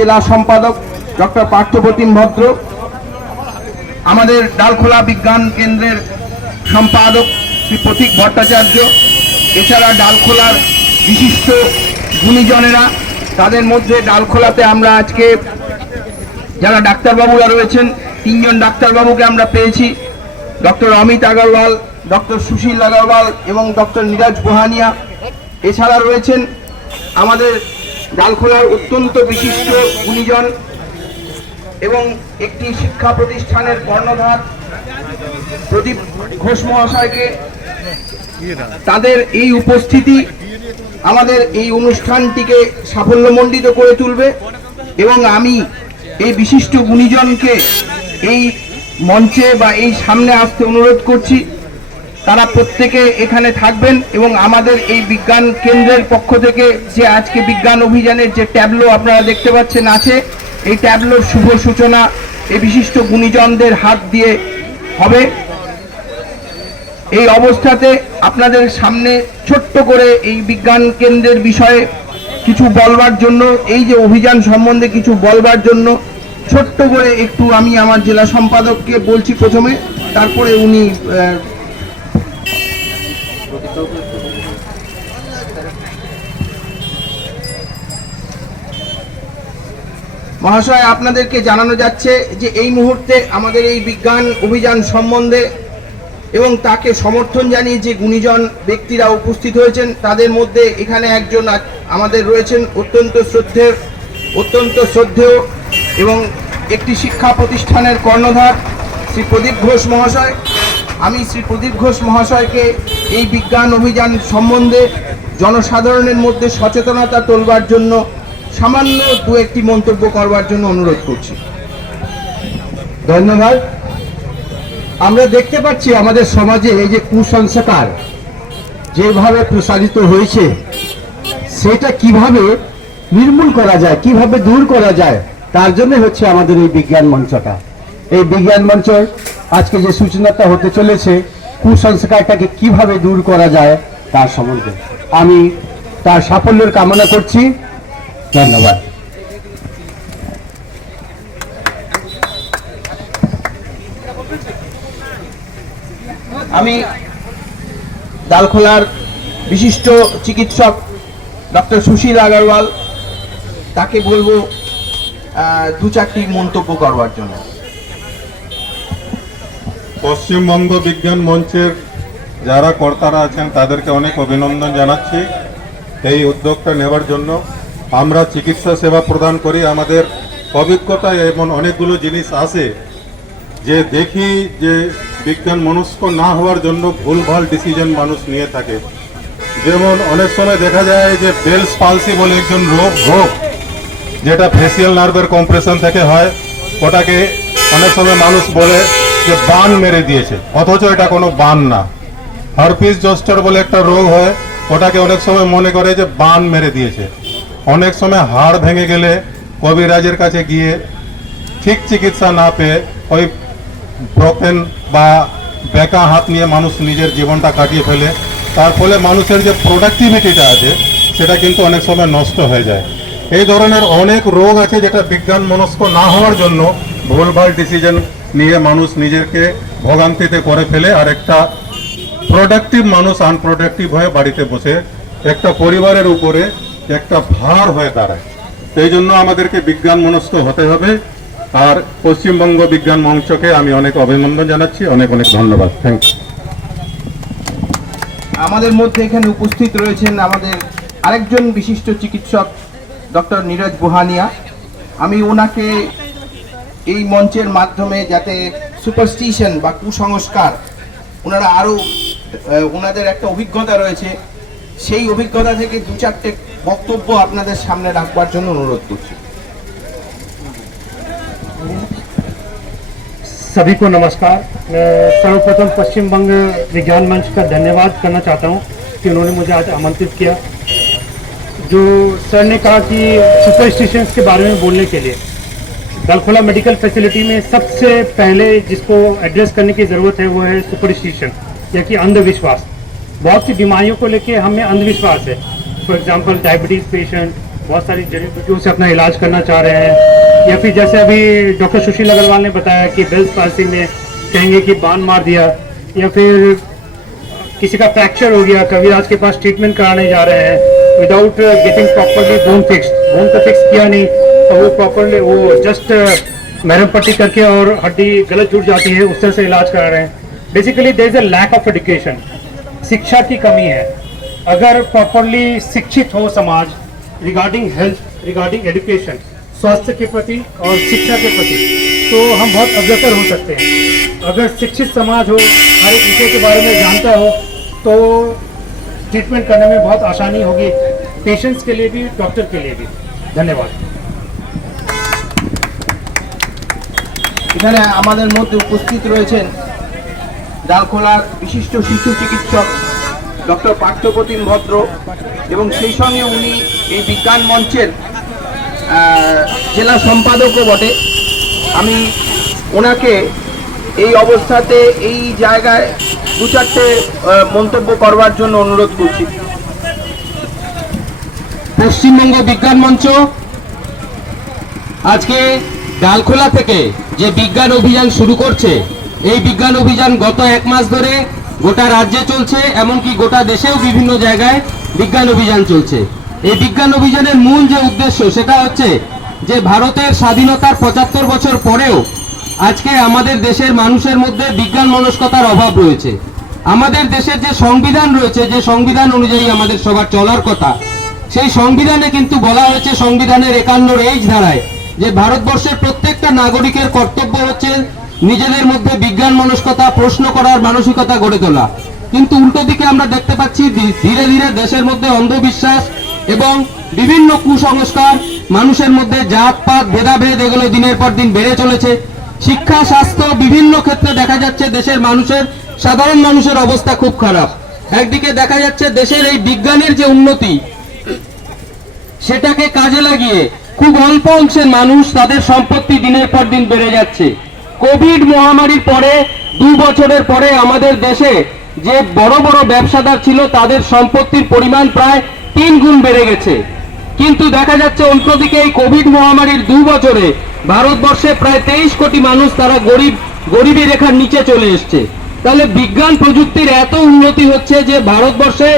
জেলা সম্পাদক ডক্টর পার্থপ্রতিম ভদ্র, আমাদের ডালখোলা বিজ্ঞান কেন্দ্রের সম্পাদক শ্রী প্রতীক ভট্টাচার্য, এছাড়া ডালখোলার বিশিষ্ট গুণীজনেরা, তাদের মধ্যে ডালখোলাতে আমরা আজকে যারা ডাক্তারবাবুরা রয়েছেন, 3 জন ডাক্তারবাবুকে আমরা পেয়েছি, ডক্টর অমিত আগরওয়াল, ডক্টর সুশীল আগরওয়াল এবং ডক্টর নীরজ গুহানিয়া। এছাড়া রয়েছেন আমাদের ডালখোলার অত্যন্ত বিশিষ্ট গুণীজন এবং একটি শিক্ষা প্রতিষ্ঠানের কর্ণধার প্রদীপ ঘোষ মহাশয়কে। তাদের এই উপস্থিতি আমাদের এই অনুষ্ঠানটিকে সাফল্যমণ্ডিত করে তুলবে এবং আমি এই বিশিষ্ট গুণীজনকে এই মঞ্চে বা এই সামনে আসতে অনুরোধ করছি। তারা প্রত্যেকে এখানে থাকবেন এবং আমাদের এই বিজ্ঞান কেন্দ্রের পক্ষ থেকে যে আজকে বিজ্ঞান অভিযানের যে ট্যাবলো আপনারা দেখতে পাচ্ছেন আছে, এই ট্যাবলোর শুভ সূচনা এই বিশিষ্ট গুণীজনদের হাত দিয়ে হবে। এই অবস্থাতে আপনাদের সামনে ছোট্ট করে এই বিজ্ঞান কেন্দ্রের বিষয়ে কিছু বলবার জন্য, এই যে অভিযান সম্বন্ধে কিছু বলবার জন্য ছোট্ট করে একটু আমি আমার জেলা সম্পাদককে বলছি প্রথমে, তারপরে উনি মহাশয় আপনাদেরকে জানানো যাচ্ছে যে এই মুহূর্তে আমাদের এই বিজ্ঞান অভিযান সম্বন্ধে এবং তাকে সমর্থন জানিয়ে যে গুণীজন ব্যক্তিরা উপস্থিত হয়েছেন, তাদের মধ্যে এখানে একজন আমাদের রয়েছেন অত্যন্ত শ্রদ্ধেয় এবং একটি শিক্ষা প্রতিষ্ঠানের কর্ণধার শ্রী প্রদীপ ঘোষ মহাশয়। আমি শ্রী প্রদীপ ঘোষ মহাশয়কে এই বিজ্ঞান অভিযান সম্বন্ধে জনসাধারণের মধ্যে সচেতনতা তোলবার জন্য সামান্য 2-1টি মন্তব্য করবার জন্য অনুরোধ করছি। ধন্যবাদ। আমরা দেখতে পাচ্ছি আমাদের সমাজে এই যে কুসংস্কার যেভাবে প্রসারিত হয়েছে, সেটা কিভাবে নির্মূল করা যায়, কিভাবে দূর করা যায়, তার জন্য হচ্ছে আমাদের এই বিজ্ঞান মঞ্চটা। এই বিজ্ঞান মঞ্চ আজকে যে সূচনাটা হতে চলেছে, কুসংস্কারটাকে কিভাবে দূর করা যায় তার সম্বন্ধে আমি তার সাফল্যের কামনা করছি। ধন্যবাদ। আমি ডালখোলার বিশিষ্ট চিকিৎসক ডক্টর সুশীল আগরওয়াল, তাকে বলবো 2-4টি মন্তব্য করবার জন্য। পশ্চিমবঙ্গ বিজ্ঞান মঞ্চের যারা কর্তারা আছেন তাদেরকে অনেক অভিনন্দন জানাচ্ছি এই উদ্যোগটা নেওয়ার জন্য। আমরা চিকিৎসা সেবা প্রদান করি, আমাদের অভিজ্ঞতায় এমন অনেকগুলো জিনিস আছে যে দেখি যে বিজ্ঞান মনস্ক না হওয়ার জন্য ভুলভাল ডিসিশন মানুষ নিয়ে থাকে। যেমন অনেক সময় দেখা যায় যে বেলস পালসি বলে একজন রোগ যেটা ফেসিয়াল নার্ভের কম্প্রেশন থেকে হয়, ওটাকে অনেক সময় মানুষ বলে যে বান মেরে দিয়েছে, অথচ এটা কোনো বান না। হারপিস জস্টার বলে একটা রোগ হয়, ওটাকে অনেক সময় মনে করে যে বান মেরে দিয়েছে। অনেক সময় হাড় ভেঙে গেলে কবিরাজের কাছে গিয়ে ঠিক চিকিৎসা না পেয়ে ওই ব্রোকেন বা বেঁকা হাত নিয়ে মানুষ নিজের জীবনটা কাটিয়ে ফেলে। তার ফলে মানুষের যে প্রোডাক্টিভিটিটা আছে সেটা কিন্তু অনেক সময় নষ্ট হয়ে যায়। এই ধরনের অনেক রোগ আছে যেটা বিজ্ঞান মনস্ক না হওয়ার জন্য ভুলভাল ডিসিশন নিয়ে মানুষ নিজেকে ভোগান্তিতে করে ফেলে, আর একটা প্রোডাক্টিভ মানুষ আনপ্রোডাক্টিভ হয়ে বাড়িতে বসে একটা পরিবারের উপরে একটা ভার হয়ে দাঁড়ায়। সেই জন্য আমাদেরকে বিজ্ঞান মনস্ক হতে হবে। আর পশ্চিমবঙ্গ বিজ্ঞান মঞ্চকে আমি অনেক অভিনন্দন জানাচ্ছি, অনেক অনেক ধন্যবাদ। Thank you. আমাদের মধ্যে এখানে উপস্থিত রয়েছেন আমাদের আরেকজন বিশিষ্ট চিকিৎসক ডক্টর নীরজ গুহানিয়া। আমি ওনাকে এই মঞ্চের মাধ্যমে যাতে সুপারস্টিশন বা কুসংস্কার, ওনারা আরও ওনাদের একটা অভিজ্ঞতা রয়েছে, সেই অভিজ্ঞতা থেকে 2-4টে বক্তব্য আপনাদের সামনে রাখবার জন্য অনুরোধ করছি। सभी को नमस्कार। मैं सर्वप्रथम पश्चिम बंग विज्ञान मंच का धन्यवाद करना चाहता हूं कि उन्होंने मुझे आज आमंत्रित किया। जो सर ने कहा कि सुपरस्टिशंस के बारे में बोलने के लिए डालखोला मेडिकल फैसिलिटी में सबसे पहले जिसको एड्रेस करने की ज़रूरत है वो है सुपरस्टिशन, या कि अंधविश्वास। बहुत सी बीमारियों को लेके हमें अंधविश्वास है। फॉर एग्जांपल डायबिटीज़ पेशेंट, बहुत सारी जड़ी बूटियों से अपना इलाज करना चाह रहे हैं, या फिर जैसे अभी डॉक्टर सुशील अग्रवाल ने बताया कि बेल्स पाल्सी में कहेंगे कि बांध मार दिया, या फिर किसी का फ्रैक्चर हो गया, कविराज के पास ट्रीटमेंट कराने जा रहे हैं विदाउट गेटिंग प्रॉपरली बोन का फिक्स किया नहीं, तो वो प्रॉपरली वो जस्ट मरहम पट्टी करके और हड्डी गलत जुड़ जाती है, उस तरह से इलाज करा रहे हैं। Basically there is a lack of education, शिक्षा की कमी है। अगर प्रॉपरली शिक्षित हो समाज रिगार्डिंग हेल्थ, रिगार्डिंग एजुकेशन, स्वास्थ्य के प्रति और शिक्षा के प्रति, तो हम बहुत अग्रसर हो सकते हैं। अगर शिक्षित समाज हो, हर एक विषय के बारे में जानता हो, तो ट्रीटमेंट करने में बहुत आसानी होगी, पेशेंट्स के लिए भी, डॉक्टर के लिए भी। धन्यवाद। এখানে আমাদের মধ্যে উপস্থিত রয়েছেন ডালখোলার বিশিষ্ট শিশু চিকিৎসক ডক্টর পার্থপ্রতিম ভদ্র, এবং সেই সঙ্গে উনি এই বিজ্ঞান মঞ্চের জেলা সম্পাদকও বটে। আমি ওনাকে এই অবস্থাতে এই জায়গায় দু চারটে মন্তব্য করবার জন্য অনুরোধ করছি। পশ্চিমবঙ্গ বিজ্ঞান মঞ্চ আজকে ডালখোলা থেকে যে বিজ্ঞান অভিযান শুরু করছে, এই বিজ্ঞান অভিযান গত 1 মাস ধরে গোটা রাজ্যে চলছে, এমনকি গোটা দেশেও বিভিন্ন জায়গায় বিজ্ঞান অভিযান চলছে। এই বিজ্ঞান অভিযানের মূল যে উদ্দেশ্য সেটা হচ্ছে যে ভারতের স্বাধীনতার 75 বছর পরেও আজকে আমাদের দেশের মানুষের মধ্যে বিজ্ঞান মনস্কতার অভাব রয়েছে। আমাদের দেশের যে সংবিধান রয়েছে, যে সংবিধান অনুযায়ী আমাদের সবার চলার কথা, সেই সংবিধানে কিন্তু বলা হয়েছে সংবিধানের 51 ধারায় যে ভারতবর্ষের প্রত্যেকটা নাগরিকের কর্তব্য হচ্ছে নিজেদের মধ্যে বিজ্ঞান মনস্কতা, প্রশ্ন করার মানসিকতা গড়ে তোলা। কিন্তু উল্টো দিকে আমরা দেখতে পাচ্ছি ধীরে ধীরে দেশের মধ্যে অন্ধবিশ্বাস এবং বিভিন্ন কুসংস্কার, মানুষের মধ্যে জাতপাত ভেদাভেদ এগুলো দিনের পর দিন বেড়ে চলেছে। শিক্ষা, স্বাস্থ্য বিভিন্ন ক্ষেত্রে দেখা যাচ্ছে দেশের মানুষের, সাধারণ মানুষের অবস্থা খুব খারাপ। একদিকে দেখা যাচ্ছে দেশের এই বিজ্ঞানের যে উন্নতি, সেটাকে কাজে লাগিয়ে খুব অল্প অংশের মানুষ তাদের সম্পত্তি দিনের পর দিন বেড়ে যাচ্ছে। কোভিড মহামারীর পরে 2 বছরের পরে আমাদের দেশে যে বড় বড় ব্যবসাদার ছিল তাদের সম্পত্তির পরিমাণ প্রায় 3 গুণ বেড়ে গেছে। কিন্তু দেখা যাচ্ছে অন্যদিকে এই কোভিড মহামারীর 2 বছরে ভারতবর্ষে প্রায় 23 কোটি মানুষ তারা গরিবী রেখার নিচে চলে এসছে। তাহলে বিজ্ঞান প্রযুক্তির এত উন্নতি হচ্ছে যে ভারতবর্ষে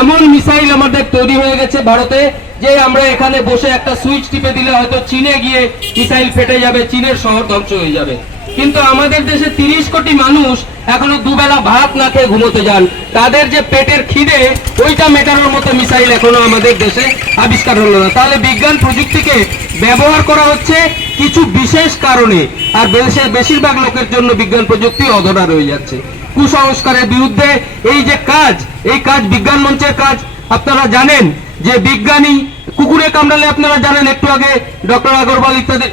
এমন মিসাইল আমাদের তৈরি হয়ে গেছে ভারতে, যে আমরা এখানে বসে একটা সুইচ টিপে দিলে হয়তো চীনে গিয়ে মিসাইল ফেটে যাবে, চীনের শহর ধ্বংস হয়ে যাবে। কিন্তু আমাদের দেশে 30 কোটি মানুষ এখনো দুবেলা ভাত না খেয়ে ঘুমোতে যান, তাদের যে পেটের খিদে ওইটা মেটানোর মতো মিসাইল এখনো আমাদের দেশে আবিষ্কার হলো না। তাহলে বিজ্ঞান প্রযুক্তিকে ব্যবহার করা হচ্ছে কিছু বিশেষ কারণে, আর দেশের বেশিরভাগ লোকের জন্য বিজ্ঞান প্রযুক্তি অধরা রয়ে যাচ্ছে। কুসংস্কারের বিরুদ্ধে এই যে কাজ, এই কাজ বিজ্ঞান মঞ্চের কাজ। আপনারা জানেন যে বিজ্ঞানী কুকুরে কামড়ালে, আপনারা জানেন একটু আগে ডক্টর আগরওয়াল ইত্যাদি,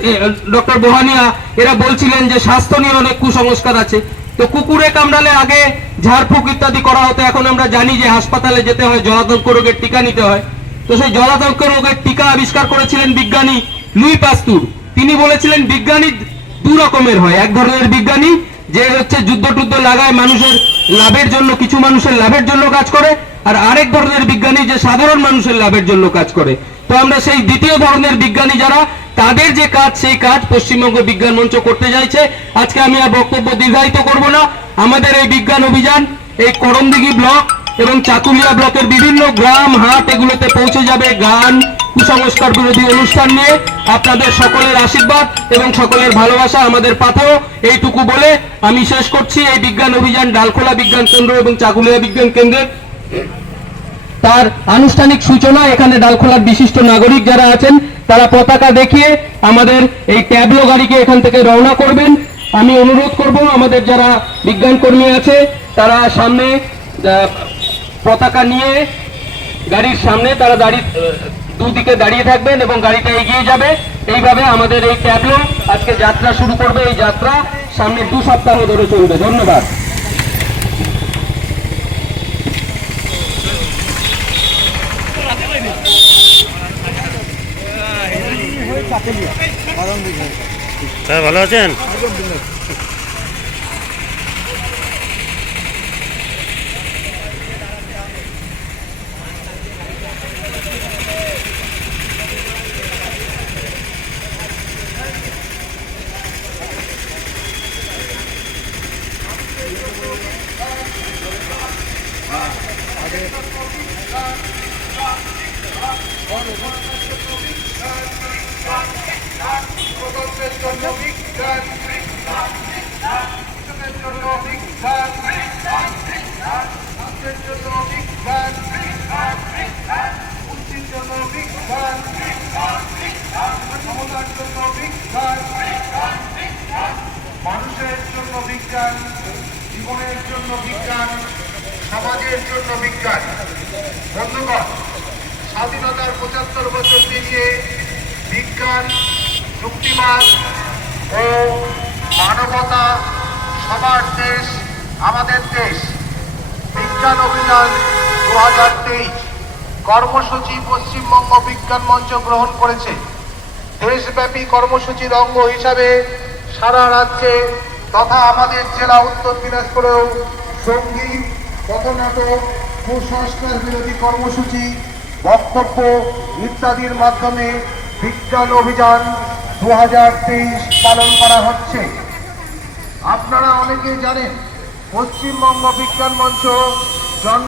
ডক্টর বোহানিয়া এরা বলছিলেন যে স্বাস্থ্য নিয়ে অনেক কুসংস্কার আছে। তো কুকুরে কামড়ালে আগে ঝাড়ফুঁক ইত্যাদি করা হতো, এখন আমরা জানি যে হাসপাতালে যেতে হয়, জলাতঙ্ক রোগের টিকা নিতে হয়। তো সেই জলাতঙ্ক রোগের টিকা আবিষ্কার করেছিলেন বিজ্ঞানী লুই পাস্তুর। তিনি বলেছিলেন বিজ্ঞানী 2 রকমের হয়। এক ধরনের বিজ্ঞানী যে হচ্ছে যুদ্ধ লাগায় মানুষের লাভের জন্য, কিছু মানুষের লাভের জন্য কাজ করে, আর আরেক ধরনের বিজ্ঞানী যে সাধারণ মানুষের লাভের জন্য কাজ করে। তো আমরা সেই দ্বিতীয় ধরনের বিজ্ঞানী যারা, তাদের যে কাজ, সেই কাজ পশ্চিমবঙ্গ বিজ্ঞান মঞ্চ করতে চাইছে। আজকে আমি আর বক্তব্য দীর্ঘায়িত করব না। আমাদের এই বিজ্ঞান অভিযান এই করমদিঘি ব্লক এবং চাকুলিয়া ব্লকের বিভিন্ন গ্রাম, হাট এগুলোতে পৌঁছে যাবে গান, কুসংস্কার বিরোধী অনুষ্ঠান নিয়ে। আপনাদের সকলের আশীর্বাদ এবং সকলের ভালোবাসা আমাদের পাথেয়। এইটুকু বলে আমি শেষ করছি। এই বিজ্ঞান অভিযান ডালখোলা বিজ্ঞান কেন্দ্র এবং চাকুলিয়া বিজ্ঞান কেন্দ্রের তার আনুষ্ঠানিক সূচনা এখানে ডালখোলার বিশিষ্ট নাগরিক যারা আছেন তারা পতাকা দেখিয়ে আমাদের এই ট্যাবলো গাড়িকে এখান থেকে রওনা করবেন। আমি অনুরোধ করব আমাদের যারা বিজ্ঞান কর্মী আছে তারা সামনে পতাকা নিয়ে গাড়ির সামনে তারা দুদিকে দাঁড়িয়ে থাকবেন এবং গাড়িটা এগিয়ে যাবে। এইভাবে আমাদের এই ট্যাবলো আজকে যাত্রা শুরু করবে। এই যাত্রা সামনে 2 সপ্তাহ ধরে চলবে। ধন্যবাদ। স্যার ভালো আছেন? জন্য বিজ্ঞান, কৃষকের জন্য বিজ্ঞান, স্বাস্থ্যের জন্য বিজ্ঞান, মুক্তির জন্য বিজ্ঞান, ক্ষমতার জন্য বিজ্ঞান, মানুষের জন্য বিজ্ঞান, জীবনের জন্য বিজ্ঞান, সমাজের জন্য বিজ্ঞান। বন্ধুগণ, স্বাধীনতার ৭৫ বছর পেরিয়ে বিজ্ঞান, যুক্তিবাদ ও মানবতা সবার দেশ আমাদের দেশ। বিজ্ঞান অভিযান ২০২৩ কর্মসূচি পশ্চিমবঙ্গ বিজ্ঞান মঞ্চ গ্রহণ করেছে। দেশব্যাপী কর্মসূচির অঙ্গ হিসাবে সারা রাজ্যে তথা আমাদের জেলা উত্তর দিনাজপুরেও সঙ্গীত, পথনাটক, কুসংস্কার বিরোধী কর্মসূচি, বক্তব্য ইত্যাদির মাধ্যমে বিজ্ঞান অভিযান ২০২৩ পালন করা হচ্ছে। আপনারা অনেকেই জানেন পশ্চিমবঙ্গ বিজ্ঞান মঞ্চ